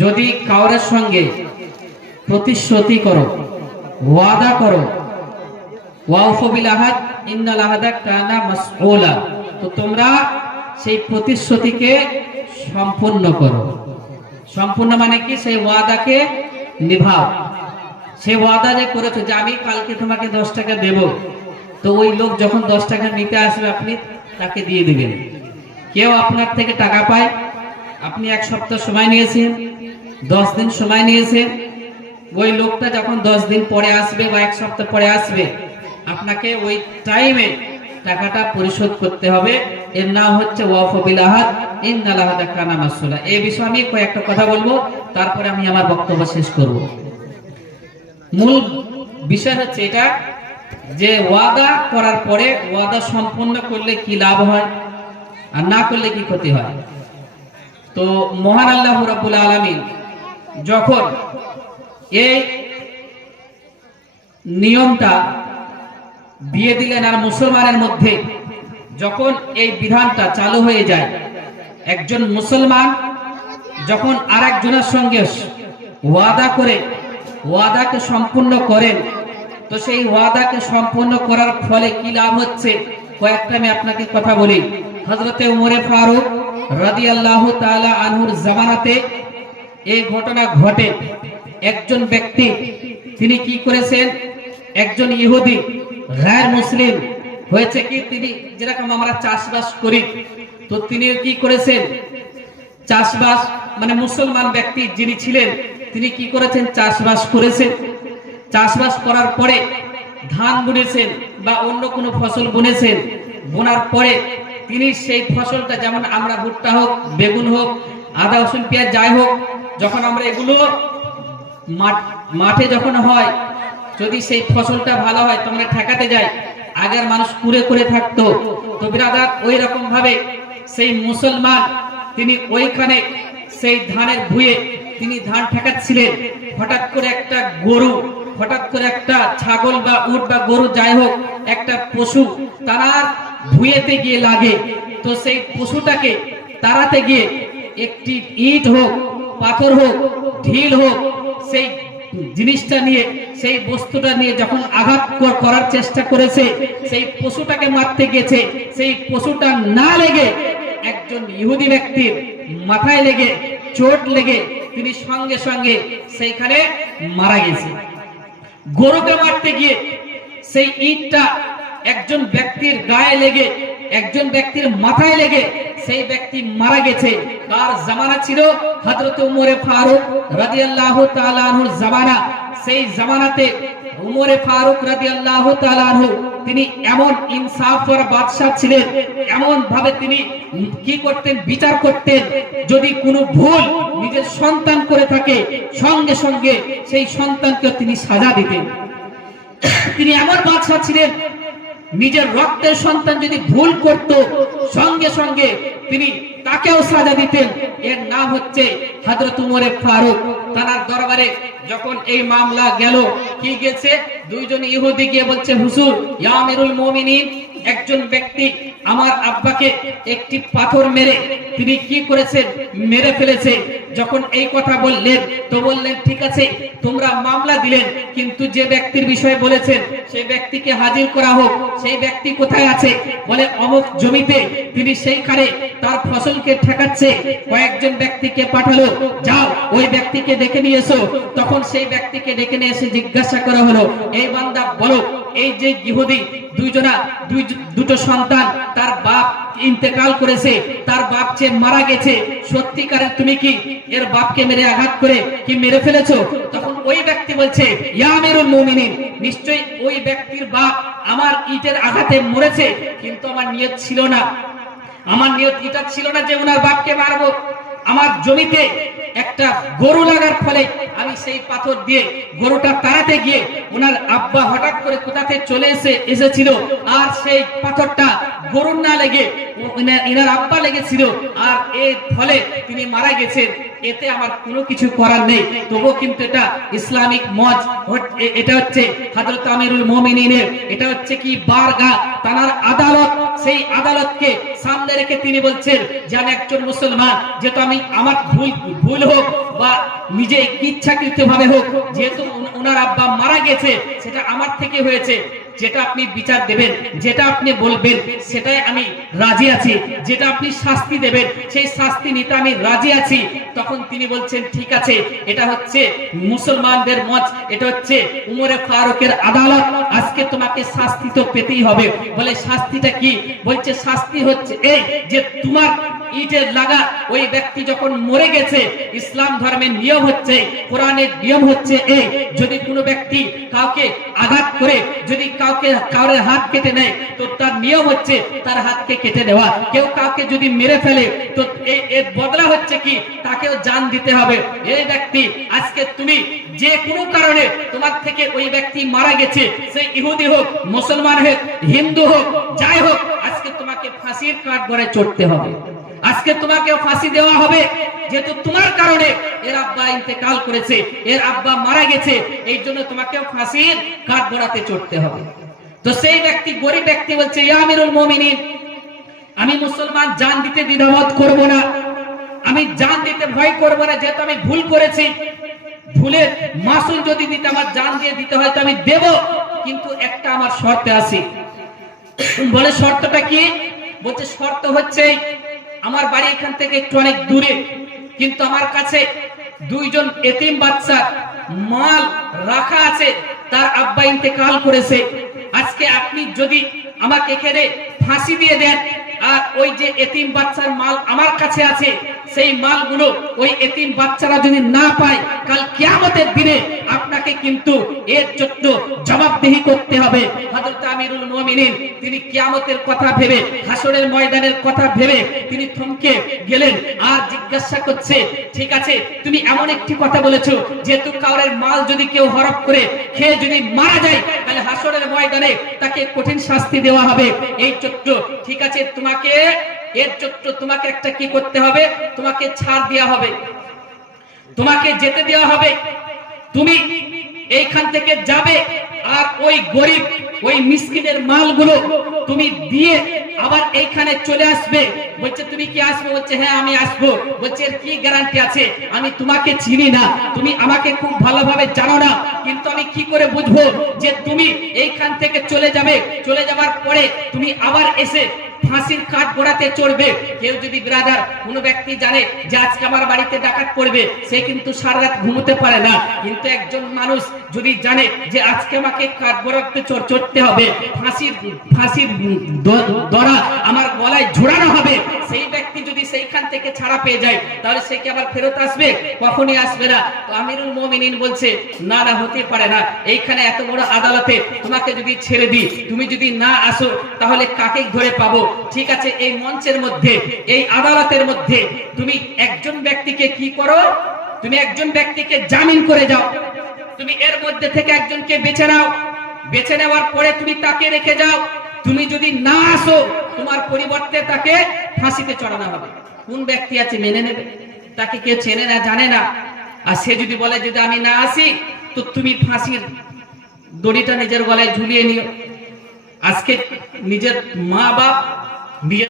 যদি কাউরের সঙ্গে প্রতিশ্রুতি করো, ওয়াদা করো, ওয়াউফু বিল আহাদ ইন্নাল আহাদা কানা মাসউলা, তো তোমরা সেই প্রতিশ্রুতিকে সম্পূর্ণ করো। সম্পূর্ণ মানে কি? সেই ওয়াদাকে নিভাও। সেই ওয়াদা যে করেছো যে আমি কালকে তোমাকে 10 টাকা দেব, তো ওই লোক যখন 10 টাকা নিতে আসবে আপনি তাকে দিয়ে দিবেন। কেউ আপনার থেকে টাকা পায়, আপনি 1 সপ্তাহ সময় নিয়েছেন, 10 দিন সময় নিয়েছেন, ওই লোকটা যখন 10 দিন পরে আসবে বা 1 সপ্তাহ পরে আসবে, আপনাকে ওই টাইমে টাকাটা পরিশোধ করতে হবে। এর নাম হচ্ছে ওয়াফু বিল আহাদ ইন্নাল আহাদা কানা মাসউলা। এই বিষয়ে আমি কয়েকটা কথা বলবো, তারপরে আমি আমার বক্তব্য শেষ করব। মূল বিষয় হচ্ছে এটা যে ওয়াদা করার পরে ওয়াদা সম্পূর্ণ করলে কি লাভ হয় আর না করলে কি ক্ষতি হয়। তো মহান আল্লাহ রাব্বুল আলামিন যখন এই নিয়মটা দিয়ে দিলেন আর মুসলমানের মধ্যে যখন এই বিধানটা চালু হয়ে যায়, একজন মুসলমান যখন আরেকজনের সঙ্গে ওয়াদা করে ওয়াদাকে সম্পূর্ণ করেন, তো সেই ওয়াদাকে সম্পূর্ণ করার ফলে কি লাভ হচ্ছে কয়েকটা আমি আপনাকে কথা বলি। হযরতে উমরে ফারুক রাদিয়াল্লাহু তাআলা আনহুর জামানাতে এই ঘটনা ঘটে। একজন ব্যক্তি তিনি কি করেছেন, একজন ইহুদি গায়র মুসলিম হয়েছে কি, তিনি যেরকম আমরা চাষবাস করি, তো তিনি কি করেছেন, চাষবাস মানে মুসলমান ব্যক্তি যিনি ছিলেন তিনি কি করেছেন, চাষবাস করেছেন। চাষবাস করার পরে ধান বুনেছেন বা অন্য কোনো ফসল বুনেছেন, বোনার পরে তিনি সেই ফসলটা, যেমন আমরা ভুট্টা হোক, বেগুন হোক, আদা রসুন পেঁয়াজ যাই হোক, যখন আমরা এগুলো মাঠে যখন হয়, যদি সেই ফসলটা ভালো হয় তো আমরা ঠেকাতে যাই। আগের মানুষ কুড়ে করে থাকতো, তো বিরাদার ওই রকম ভাবে সেই মুসলমান তিনি ওইখানে সেই ধানের ভুঁয়ে তিনি ধান ঠেকাচ্ছিলেন। হঠাৎ করে একটা গরু, হঠাৎ করে একটা ছাগল বা উট বা গরু যাই হোক, একটা পশু তারা ভুঁয়েতে গিয়ে লাগে। তো সেই পশুটাকে তাড়াতে গিয়ে একটি ইট হোক, পাথর হোক, ঢিল হোক, সেই জিনিসটা নিয়ে, সেই বস্তুটা নিয়ে যখন আঘাত করার চেষ্টা করেছে, সেই পশুটাকে মারতে গেছে, সেই পশুটা না লেগে একজন ইহুদি ব্যক্তির মাথায় লেগে চোট লেগে তিনি সঙ্গে সঙ্গে সেইখানে মারা গেছে। গরুকে মারতে গিয়ে সেই ইটটা একজন ব্যক্তির গায়ে লেগে, একজন ব্যক্তির মাথায় লেগে সেই ব্যক্তি মারা গেছে। তার জামানা ছিল হযরত উমরে ফারুক রাদিয়াল্লাহু তাআলা আনহুর জামানা। সেই জামানাতে উমরে ফারুক রাদিয়াল্লাহু তাআলা আনহু তিনি এমন ইনসাফওয়ালা বাদশা ছিলেন, এমন ভাবে তিনি কি করতেন, বিচার করতেন। যদি কোনো ভুল নিজের সন্তান করে থাকে, সঙ্গে সঙ্গে সেই সন্তানকে তিনি সাজা দিতেন। তিনি এমন বাদশা ছিলেন, নিজের রক্তের সন্তান যদি ভুল করত, সঙ্গে সঙ্গে তিনি তাকেও সাজা দিতেন। এর নাম হচ্ছে হযরত উমরে ফারুক। তার দরবারে যখন এই মামলা গেল, কি গেছে, দুইজন ইহুদি গিয়ে বলছে, হুজুর ইয়া আমিরুল মুমিনিন, একজন ব্যক্তি আমার আব্বাকে একটি পাথর মেরে তিনি কি করেছেন, মেরে ফেলেছে। যখন এই কথা বললেন তো বললেন, ঠিক আছে তোমরা মামলা দিলেন, কিন্তু যে ব্যক্তির বিষয়ে বলেছেন সেই ব্যক্তিকে হাজির করা হোক। সেই ব্যক্তি কোথায় আছে? বলে অমুক জমিতে, তিনি সেইখানে তার ফসলকে ঠেকাচ্ছে। কয়েকজন ব্যক্তিকে পাঠালো, যাও ওই ব্যক্তিকে ডেকে নিয়ে এসো। তখন সেই ব্যক্তিকে ডেকে নিয়ে এসে জিজ্ঞাসা করা হলো, এই বান্দা বলো, এই যে ইহুদি দুটো সন্তান, তার বাপ ইন্তেকাল করেছে, তার বাপ যে মারা গেছে, সত্যিকারের তুমি কি এর বাপকে মেরে আঘাত করে কি মেরে ফেলেছো? তখন ওই ব্যক্তি বলছে, ইয়া আমিরুল মুমিনিন, নিশ্চয়ই ওই ব্যক্তির বাপ আমার ইটের আঘাতে মরেছে, কিন্তু আমার নিয়ত ছিল না, আমার নিয়ত এটা ছিল না যে ওনার বাপকে মারবো। আমার জমিতে একটা গরু লাগার ফলে আমি সেই পাথর দিয়ে গরুটা তাড়াতে গিয়ে ওনার আব্বা হঠাৎ করে কোথাতে চলে এসেছিল, আর সেই পাথরটা গরুর না লেগে ইনার আব্বা লেগেছিল, আর এর ফলে তিনি মারা গেছেন। এতে আমার কোনো কিছু করার নেই। তবুও কিন্তু এটা ইসলামিক মজ, এটা হচ্ছে হযরত আমিরুল মুমিনিনের, এটা হচ্ছে কি বারগাহ, তার আদালত। সেই আদালতকে সামনে রেখে তিনি বলছেন যে আমি একজন মুসলমান, যেহেতু আমি আমার ভুল হোক বা নিজে ইচ্ছাকৃত ভাবে হোক, যেহেতু ওনার আব্বা মারা গেছে, সেটা আমার থেকে হয়েছে, যেটা আপনি বিচার দেবেন, যেটা আপনি বলবেন সেটাই আমি রাজি আছি, যেটা আপনি শাস্তি দেবেন সেই শাস্তি নিতে আমি রাজি আছি। তখন তিনি বলছেন ঠিক আছে, এটা হচ্ছে মুসলমানদের মঞ্চ, এটা হচ্ছে উমরে ফারুকের আদালত, আজকে তোমাকে শাস্তি তো পেতেই হবে। বলে শাস্তিটা কি? বলছে শাস্তি হচ্ছে এই যে তোমার ইটের লাগা ওই ব্যক্তি যখন মরে গেছে, ইসলাম ধর্মের নিয়ম হচ্ছে, কোরআনের নিয়ম হচ্ছে এই, যদি কোনো ব্যক্তি কাউকে আঘাত করে যদি কাউরে হাত কেটে নেয় তো তার নিয়ম হচ্ছে তার হাতকে কেটে দেওয়া। কেউ কাউকে যদি মেরে ফেলে তো এর বদলা হচ্ছে কি তাকেও জান দিতে হবে। এই ব্যক্তি আজকে তুমি যে কোনো কারণে তোমার থেকে ওই ব্যক্তি মারা গেছে, সেই ইহুদি হোক, মুসলমান হোক, হিন্দু হোক, যাই হোক, আজকে তোমাকে ফাঁসির কাঠগড়ায় চড়তে হবে, আজকে তোমাকে ফাঁসি দেওয়া হবে, যেহেতু তোমার কারণে এর আব্বা ইন্তেকাল করেছে, এর আব্বা মারা গেছে, এই জন্য তোমাকে ফাঁসির কাঠগড়াতে চড়তে হবে। তো সেই ব্যক্তি, গরিব ব্যক্তি বলছে ইয়া আমিরুল মুমিনিন, আমি মুসলমান জান দিতে দ্বিধাবোধ করব না, আমি জান দিতে ভয় করব না, যেহেতু আমি ভুল করেছি, ভুলের মাসুল যদি দিতে আমার জান দিয়ে দিতে হয় তো আমি দেব, কিন্তু একটা আমার শর্তে আছে। বলে শর্তটা কি? বলছে শর্ত হচ্ছে আমার বাড়ি এখান থেকে একটু অনেক দূরে, কিন্তু আমার কাছে দুইজন এতিম বাচ্চা মাল রাখা আছে, তার আব্বা ইন্তেকাল করেছে, আজকে আপনি যদি আমাকে এখানে ফাঁসি দিয়ে দেন আর ওই যে এতিম বাচ্চার মাল আমার কাছে আছে, সেই মালগুলো ওই এতিম বাচ্চারা যদি না পায়, কাল কিয়ামতের দিনে আপনাকে কিন্তু এর জন্য জবাবদিহি করতে হবে। হযরত আমিরুল মুমিনিন তিনি কিয়ামতের কথা ভেবে, হাসরের ময়দানের কথা ভেবে তিনি থমকে গেলেন আর জিজ্ঞাসা করছে ঠিক আছে তুমি এমন একটি কথা বলেছো, যেহেতু কাউরের মাল যদি কেউ হরপ করে খেয়ে যদি মারা যায় তাহলে হাসরের ময়দানে তাকে কঠিন শাস্তি দেওয়া হবে, এই চত্ব ঠিক আছে, তোমাকে এর চত্ব তোমাকে একটা কি করতে হবে, তোমাকে ছাড় দেওয়া হবে, তোমাকে যেতে দেওয়া হবে, তুমি এইখান থেকে যাবে আর ওই গরিব ওই মিসকিনের মালগুলো তুমি দিয়ে আবার এইখানে চলে আসবে। বলছে তুমি কি আসবে? বলছে হ্যাঁ আমি আসবো। বলছে এর কি গ্যারান্টি আছে? আমি তোমাকে চিনি না, তুমি আমাকে খুব ভালোভাবে জানো না, কিন্তু আমি কি করে বুঝবো যে তুমি এইখান থেকে চলে যাবে, চলে যাবার পরে তুমি আবার এসে ফাঁসির কাঠগড়াতে চড়বে? কেউ যদি ব্রাদার কোনো ব্যক্তি জানে যে আজকে আমার বাড়িতে ডাকাত পড়বে, সে কিন্তু সারা রাত ঘুমোতে পারে না, কিন্তু একজন মানুষ যদি জানে যে আজকে আমাকে কাঠগড়াতে চড়তে হবে, ফাঁসির দড়া আমার গলায় ঝোড়ানো হবে, সেই ব্যক্তি যদি সেইখান থেকে ছাড়া পেয়ে যায় তাহলে সে কি আবার ফেরত আসবে? কখনই আসবে না। তো আমিরুল মুমিনিন বলছে না না, হতে পারে না, এইখানে এত বড় আদালতে তোমাকে যদি ছেড়ে দিই, তুমি যদি না আসো তাহলে কাকে ধরে পাবো? ঠিক আছে, এই মঞ্চের মধ্যে, এই আদালতের মধ্যে তুমি একজন ব্যক্তিকে কি করো, তুমি একজন ব্যক্তিকে জামিন করে যাও, তুমি এর মধ্যে থেকে একজনকে বেছে নাও, বেছে নেওয়ার পরে তুমি তাকে রেখে যাও, তুমি যদি না আসো তোমার পরিবর্তে তাকে ফাঁসিতে চড়ানো হবে। কোন ব্যক্তি আছে মেনে নেবে? তাকে কেউ চেনে না, জানে না, আর সে যদি বলে যদি আমি না আসি তো তুমি ফাঁসির দড়িটা নিজের গলায় ঝুলিয়ে নিও। আজকে নিজের মা বাপ নিজের